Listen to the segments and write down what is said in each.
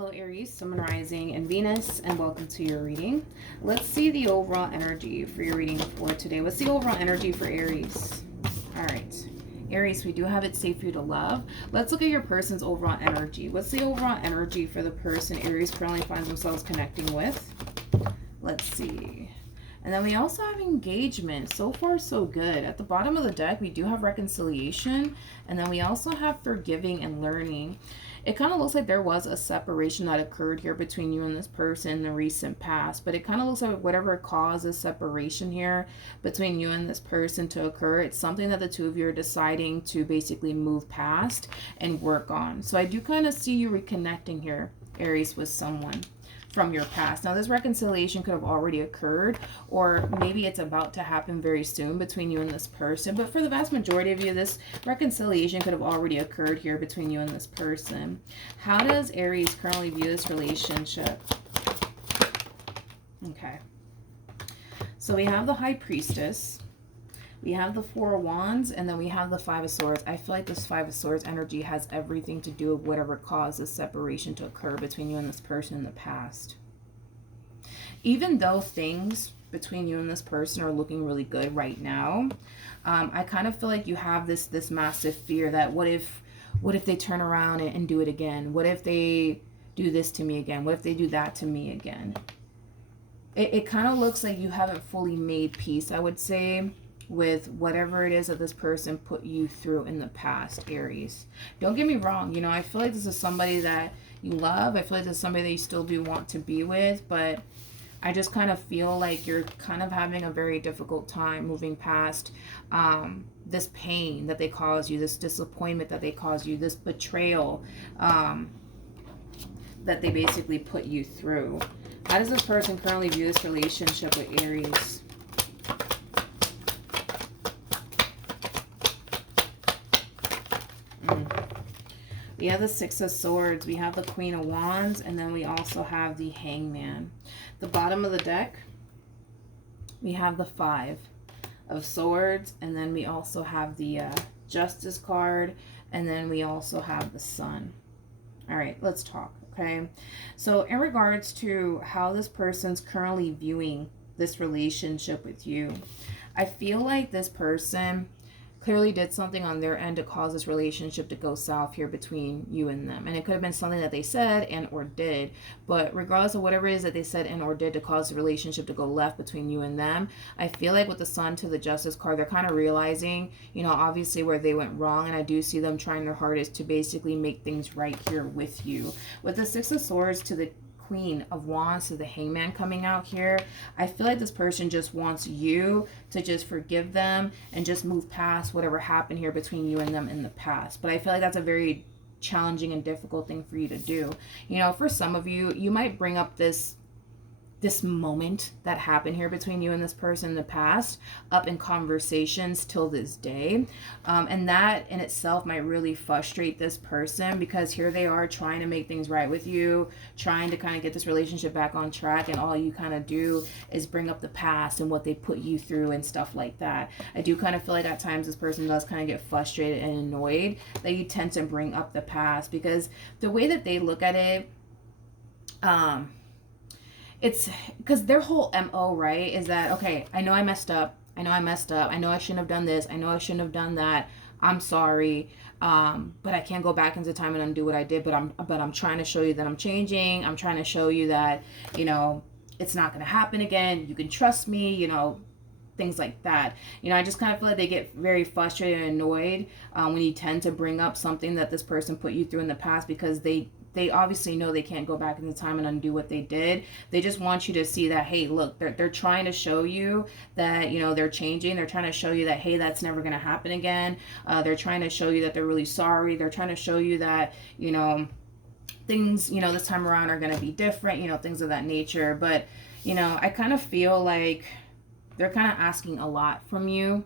Hello Aries, Sun, Rising, and Venus, and welcome to your reading. Let's see the overall energy for your reading for today. What's the overall energy for Aries? All right. Aries, we do have it safe for you to love. Let's look at your person's overall energy. What's the overall energy for the person Aries currently finds themselves connecting with? Let's see. And then we also have engagement. So far, so good. At the bottom of the deck, we do have reconciliation. And then we also have forgiving and learning. It kind of looks like there was a separation that occurred here between you and this person in the recent past. But it kind of looks like whatever caused this separation here between you and this person to occur, it's something that the two of you are deciding to basically move past and work on. So I do kind of see you reconnecting here, Aries, with someone from your past. Now, this reconciliation could have already occurred, or maybe it's about to happen very soon between you and this person. But for the vast majority of you, this reconciliation could have already occurred here between you and this person. How does Aries currently view this relationship? Okay. So we have the High Priestess. We have the Four of Wands, and then we have the Five of Swords. I feel like this Five of Swords energy has everything to do with whatever caused this separation to occur between you and this person in the past. Even though things between you and this person are looking really good right now, I kind of feel like you have this massive fear that what if they turn around and do it again? What if they do this to me again? What if they do that to me again? It kind of looks like you haven't fully made peace, I would say, with whatever it is that this person put you through in the past, Aries. Don't get me wrong, you know, I feel like this is somebody that you love. I feel like this is somebody that you still do want to be with, but I just kind of feel like you're kind of having a very difficult time moving past this pain that they cause you, this disappointment that they cause you, this betrayal that they basically put you through. How does this person currently view this relationship with Aries? We have the Six of Swords, we have the Queen of Wands, and then we also have the Hangman. The bottom of the deck, we have the Five of Swords, and then we also have the Justice card, and then we also have the Sun. All right, let's talk, okay? So in regards to how this person's currently viewing this relationship with you, I feel like this person clearly did something on their end to cause this relationship to go south here between you and them. And it could have been something that they said and or did. But regardless of whatever it is that they said and or did to cause the relationship to go left between you and them, I feel like with the Sun to the Justice card, they're kind of realizing, you know, obviously where they went wrong. And I do see them trying their hardest to basically make things right here with you. With the Six of Swords to the Queen of Wands to the Hangman coming out here, I feel like this person just wants you to just forgive them and just move past whatever happened here between you and them in the past. But I feel like that's a very challenging and difficult thing for you to do. You know, for some of you, you might bring up this moment that happened here between you and this person in the past up in conversations till this day. And that in itself might really frustrate this person, because here they are trying to make things right with you, trying to kind of get this relationship back on track, and all you kind of do is bring up the past and what they put you through and stuff like that. I do kind of feel like at times this person does kind of get frustrated and annoyed that you tend to bring up the past, because the way that they look at it, it's because their whole MO, right, is that, okay, I know I messed up. I know I shouldn't have done this. I know I shouldn't have done that. I'm sorry. But I can't go back into time and undo what I did. But I'm trying to show you that I'm changing. I'm trying to show you that, you know, it's not going to happen again. You can trust me, you know, things like that. You know, I just kind of feel like they get very frustrated and annoyed when you tend to bring up something that this person put you through in the past, because they obviously know they can't go back in time and undo what they did. They just want you to see that, hey, look, they're trying to show you that, you know, they're changing. They're trying to show you that, hey, that's never going to happen again. They're trying to show you that they're really sorry. They're trying to show you that, you know, things, you know, this time around are going to be different, you know, things of that nature. But, you know, I kind of feel like they're kind of asking a lot from you.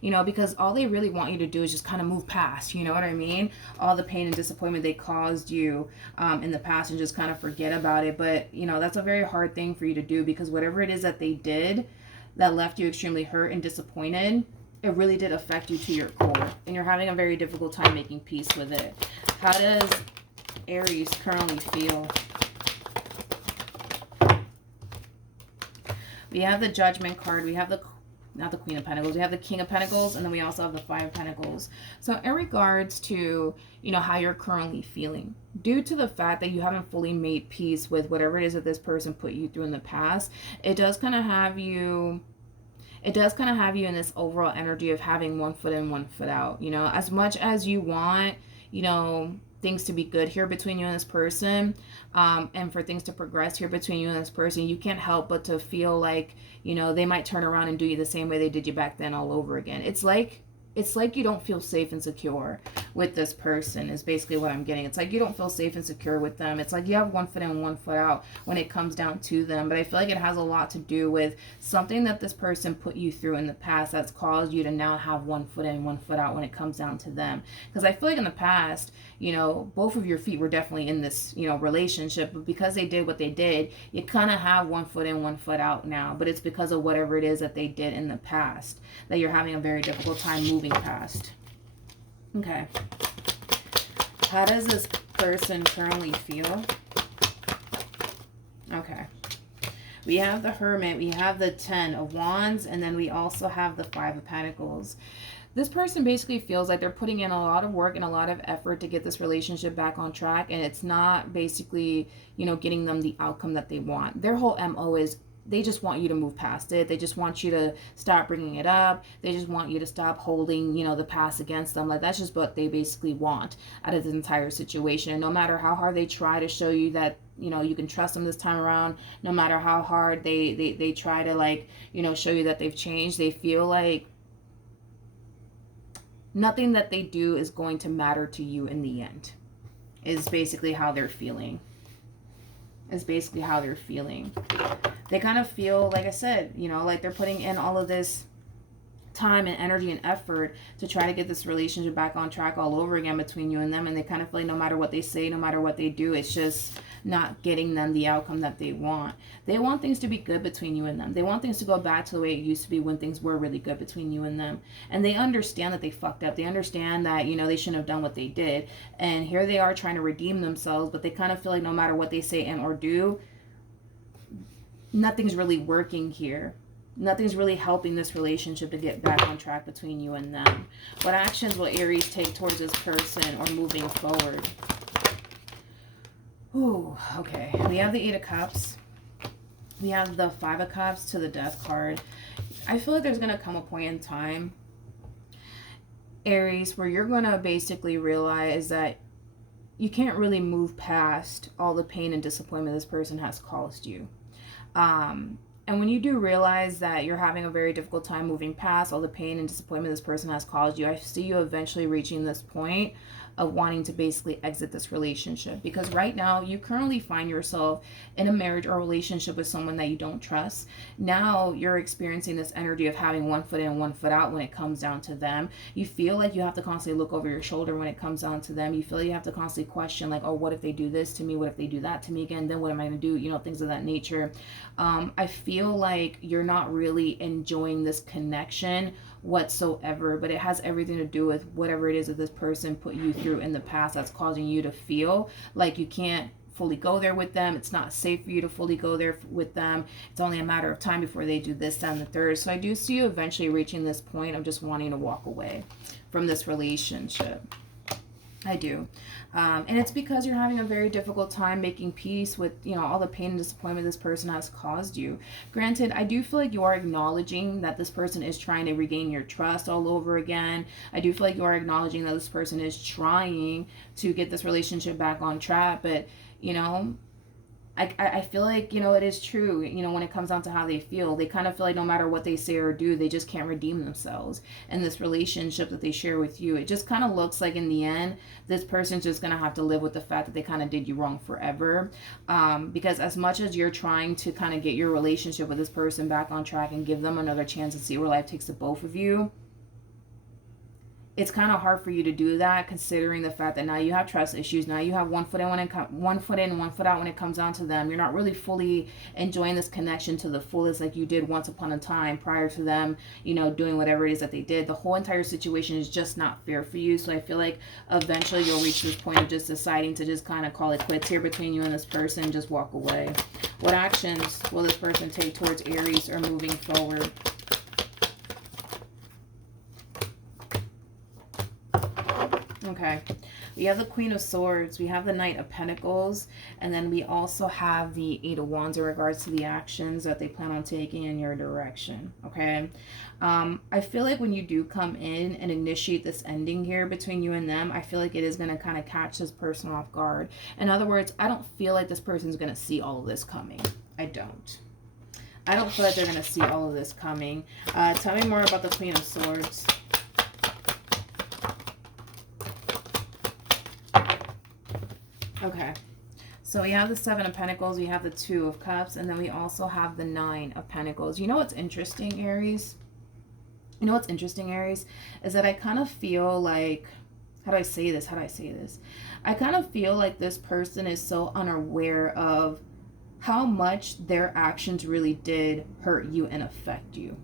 You know, because all they really want you to do is just kind of move past, you know what I mean? All the pain and disappointment they caused you in the past, and just kind of forget about it. But, you know, that's a very hard thing for you to do, because whatever it is that they did that left you extremely hurt and disappointed, it really did affect you to your core. And you're having a very difficult time making peace with it. How does Aries currently feel. We have the Judgment card. We have the, not the Queen of Pentacles, we have the King of Pentacles, and then we also have the Five of Pentacles. So in regards to, you know, how you're currently feeling, due to the fact that you haven't fully made peace with whatever it is that this person put you through in the past, it does kind of have you in this overall energy of having one foot in, one foot out. You know, as much as you want, you know, things to be good here between you and this person, and for things to progress here between you and this person, you can't help but to feel like, you know, they might turn around and do you the same way they did you back then all over again. It's like you don't feel safe and secure with this person is basically what I'm getting. It's like you don't feel safe and secure with them. It's like you have one foot in, one foot out when it comes down to them. But I feel like it has a lot to do with something that this person put you through in the past that's caused you to now have one foot in, one foot out when it comes down to them. Because I feel like in the past, you know, both of your feet were definitely in this, you know, relationship. But because they did what they did, you kind of have one foot in, one foot out now. But it's because of whatever it is that they did in the past that you're having a very difficult time moving past. Okay. How does this person currently feel? Okay. We have the Hermit, we have the Ten of Wands, and then we also have the Five of Pentacles. This person basically feels like they're putting in a lot of work and a lot of effort to get this relationship back on track, and it's not basically, you know, getting them the outcome that they want. Their whole MO is they just want you to move past it. They just want you to stop bringing it up. They just want you to stop holding, you know, the past against them. Like, that's just what they basically want out of the entire situation. And no matter how hard they try to show you that, you know, you can trust them this time around, no matter how hard they try to, like, you know, show you that they've changed, they feel like nothing that they do is going to matter to you in the end, is basically how they're feeling. They kind of feel, like I said, you know, like they're putting in all of this time and energy and effort to try to get this relationship back on track all over again between you and them, and they kind of feel like no matter what they say, no matter what they do, it's just not getting them the outcome that they want. They want things to be good between you and them. They want things to go back to the way it used to be when things were really good between you and them. And they understand that they fucked up. They understand that, you know, they shouldn't have done what they did, and here they are trying to redeem themselves, but they kind of feel like no matter what they say and or do, nothing's really working here. Nothing's really helping this relationship to get back on track between you and them. What actions will Aries take towards this person or moving forward? Ooh, okay. We have the Eight of Cups. We have the Five of Cups to the Death card. I feel like there's going to come a point in time, Aries, where you're going to basically realize that you can't really move past all the pain and disappointment this person has caused you. And when you do realize that you're having a very difficult time moving past all the pain and disappointment this person has caused you, I see you eventually reaching this point of wanting to basically exit this relationship. Because right now, you currently find yourself in a marriage or relationship with someone that you don't trust. Now you're experiencing this energy of having one foot in, one foot out when it comes down to them. You feel like you have to constantly look over your shoulder when it comes down to them. You feel like you have to constantly question, like, oh, what if they do this to me? What if they do that to me again? Then what am I going to do? You know, things of that nature. I feel like you're not really enjoying this connection whatsoever, but it has everything to do with whatever it is that this person put you through in the past that's causing you to feel like you can't fully go there with them. It's not safe for you to fully go there with them. It's only a matter of time before they do this, that, and the third. So I do see you eventually reaching this point of just wanting to walk away from this relationship. I do. And it's because you're having a very difficult time making peace with, you know, all the pain and disappointment this person has caused you. Granted, I do feel like you are acknowledging that this person is trying to regain your trust all over again. I do feel like you are acknowledging that this person is trying to get this relationship back on track. But, you know, I feel like, you know, it is true, you know, when it comes down to how they feel, they kind of feel like no matter what they say or do, they just can't redeem themselves in this relationship that they share with you. It just kind of looks like in the end, this person's just going to have to live with the fact that they kind of did you wrong forever. Because as much as you're trying to kind of get your relationship with this person back on track and give them another chance to see where life takes the both of you, it's kind of hard for you to do that, considering the fact that now you have trust issues. Now you have one foot in, one foot in, one foot out when it comes down to them. You're not really fully enjoying this connection to the fullest like you did once upon a time prior to them, you know, doing whatever it is that they did. The whole entire situation is just not fair for you. So I feel like eventually you'll reach this point of just deciding to just kind of call it quits here between you and this person, just walk away. What actions will this person take towards Aries or moving forward? Okay, we have the Queen of Swords, we have the Knight of Pentacles, and then we also have the Eight of Wands in regards to the actions that they plan on taking in your direction, okay? I feel like when you do come in and initiate this ending here between you and them, I feel like it is going to kind of catch this person off guard. In other words, I don't feel like this person's going to see all of this coming. I don't feel like they're going to see all of this coming. Tell me more about the Queen of Swords. Okay, so we have the Seven of Pentacles, we have the Two of Cups, and then we also have the Nine of Pentacles. You know what's interesting, Aries? You know what's interesting, Aries? Is that I kind of feel like, how do I say this? I kind of feel like this person is so unaware of how much their actions really did hurt you and affect you.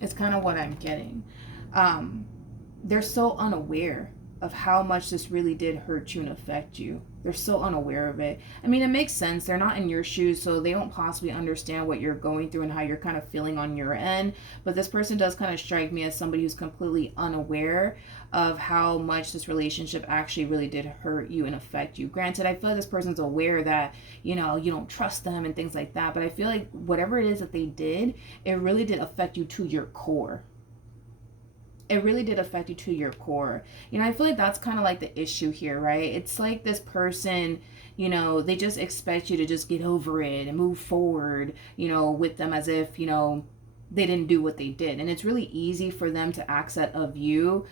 It's kind of what I'm getting. They're so unaware of how much this really did hurt you and affect you. They're so unaware of it. I mean, it makes sense. They're not in your shoes, so they don't possibly understand what you're going through and how you're kind of feeling on your end. But this person does kind of strike me as somebody who's completely unaware of how much this relationship actually really did hurt you and affect you. Granted, I feel like this person's aware that, you know, you don't trust them and things like that. But I feel like whatever it is that they did, it really did affect you to your core. It really did affect you to your core. You know, I feel like that's kind of like the issue here, right? It's like this person, you know, they just expect you to just get over it and move forward, you know, with them as if, you know, they didn't do what they did. And it's really easy for them to ask that of you,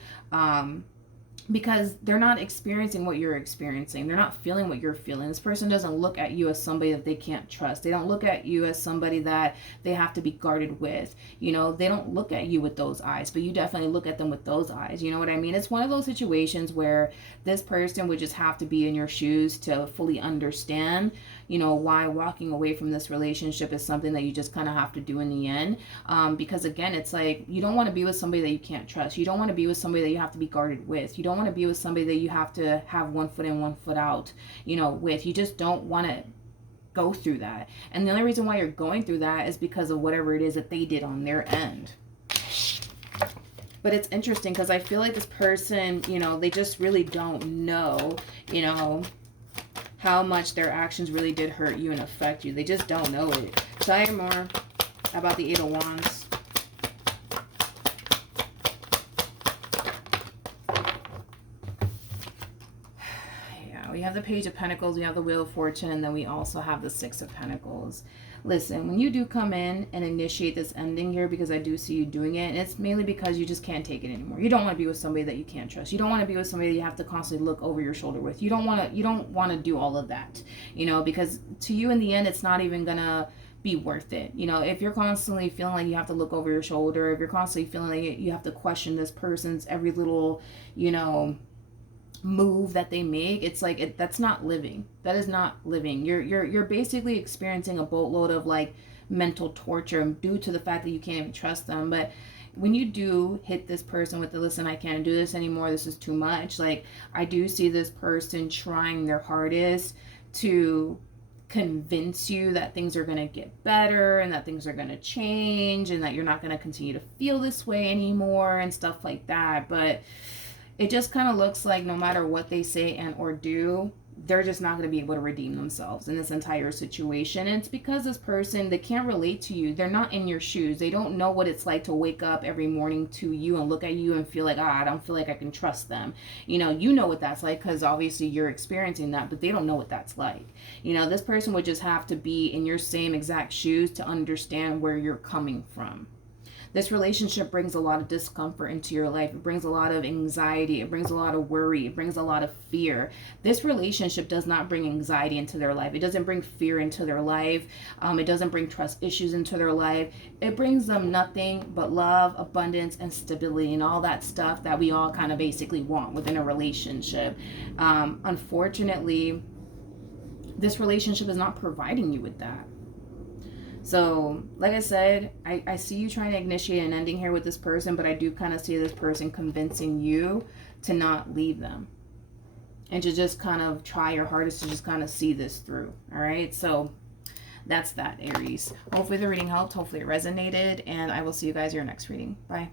because they're not experiencing what you're experiencing. They're not feeling what you're feeling. This person doesn't look at you as somebody that they can't trust. They don't look at you as somebody that they have to be guarded with. You know, they don't look at you with those eyes, but you definitely look at them with those eyes. You know what I mean? It's one of those situations where this person would just have to be in your shoes to fully understand, you know, why walking away from this relationship is something that you just kind of have to do in the end. Because again, it's like, you don't want to be with somebody that you can't trust. You don't want to be with somebody that you have to be guarded with. You don't want to be with somebody that you have to have one foot in, one foot out, you know, with. You just don't want to go through that. And the only reason why you're going through that is because of whatever it is that they did on their end. But it's interesting because I feel like this person, you know, they just really don't know, you know, how much their actions really did hurt you and affect you. They just don't know it. Tell me more about the Eight of Wands. We have the Page of Pentacles, we have the Wheel of Fortune, and then we also have the Six of Pentacles. Listen, when you do come in and initiate this ending here, because I do see you doing it, and it's mainly because you just can't take it anymore. You don't want to be with somebody that you can't trust. You don't want to be with somebody that you have to constantly look over your shoulder with. You don't want to do all of that, you know, because to you in the end, it's not even gonna be worth it. You know, if you're constantly feeling like you have to look over your shoulder, if you're constantly feeling like you have to question this person's every little, you know, move that they make, it's like that's not living. That is not living. You're basically experiencing a boatload of like mental torture due to the fact that you can't even trust them. But when you do hit this person with the, listen, I can't do this anymore, this is too much, like I do see this person trying their hardest to convince you that things are going to get better and that things are going to change and that you're not going to continue to feel this way anymore and stuff like that. But it just kind of looks like no matter what they say and or do, they're just not going to be able to redeem themselves in this entire situation. And it's because this person, they can't relate to you. They're not in your shoes. They don't know what it's like to wake up every morning to you and look at you and feel like, I don't feel like I can trust them. You know what that's like because obviously you're experiencing that, but they don't know what that's like. You know, this person would just have to be in your same exact shoes to understand where you're coming from. This relationship brings a lot of discomfort into your life. It brings a lot of anxiety. It brings a lot of worry. It brings a lot of fear. This relationship does not bring anxiety into their life. It doesn't bring fear into their life. It doesn't bring trust issues into their life. It brings them nothing but love, abundance, and stability, and all that stuff that we all kind of basically want within a relationship. Unfortunately, this relationship is not providing you with that. So, like I said, I see you trying to initiate an ending here with this person, but I do kind of see this person convincing you to not leave them. And to just kind of try your hardest to just kind of see this through. All right? So, that's that, Aries. Hopefully the reading helped. Hopefully it resonated. And I will see you guys in your next reading. Bye.